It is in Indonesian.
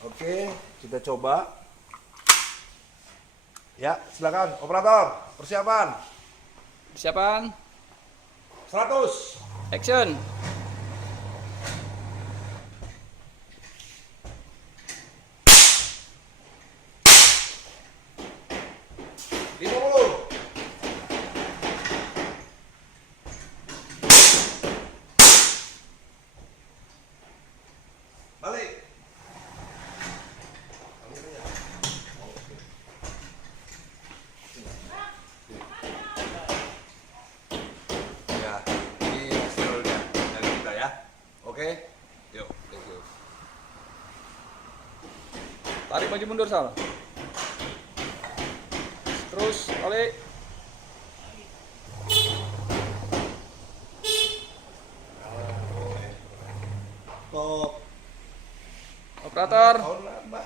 Oke, kita coba. Ya, silakan operator, persiapan. Persiapan. 100. Action. Balik. Ya, ini hasilnya dari kita ya. Oke, yuk, thank you. Tarik maju mundur Sal. Terus balik. Top. Operator. Tahun nambah.